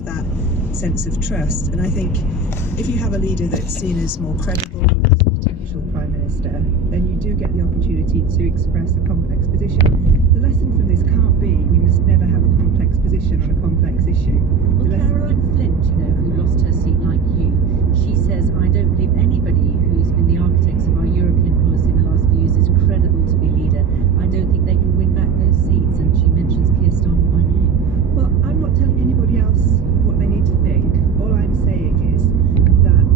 have that sense of trust. And I think if you have a leader that's seen as more credible as a potential Prime Minister, then you do get the opportunity to express a complex position. The lesson from this can't be we must never have a complex position on a complex issue. Well, Caroline Flint, who lost her seat like you, she says, I don't believe anybody who's been the architects of our European policy in the last few years is credible to be leader. I don't think they can win back those seats. And she mentions Keir Starmer by name. Well, I'm not telling anybody else what they need to think. All I'm saying is that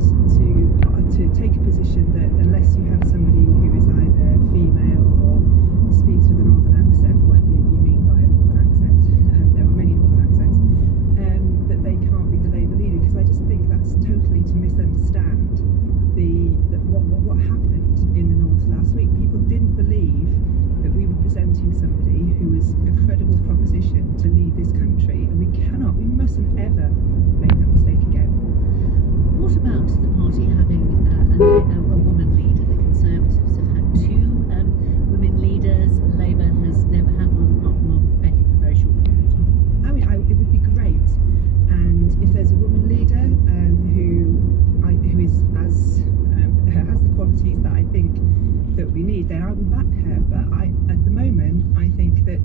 to take a position that unless you have somebody who is either female or speaks with a northern accent, whatever you mean by a northern accent, there are many northern accents, that they can't be the Labour leader, because I just think that's totally to misunderstand what happened in the North last week. People didn't believe that we were presenting somebody who was a credible proposition to lead this country, and we mustn't ever make that mistake again. What about the party having a woman leader? The Conservatives have had two women leaders. Labour has never had one, apart from Margaret Beckett for a very short period of time. I mean, it would be great, and if there's a woman leader who has the qualities that I think that we need, then I will back her. But at the moment, I think that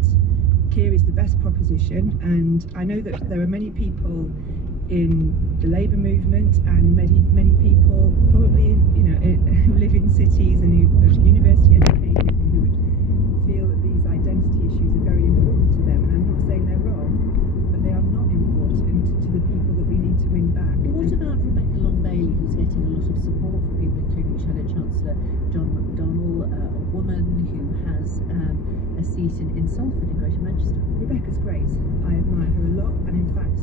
Keir is the best proposition, and I know that there are many people in the Labour movement and many people probably who live in cities and who are university educated and who would feel that these identity issues are very important to them. And I'm not saying they're wrong, but they are not important to the people that we need to win back. What about Rebecca Long-Bailey, who's getting a lot of support from people, including Shadow Chancellor John McDonnell, a woman who has a seat in Salford in Greater Manchester? Rebecca's great. I admire her a lot, and in fact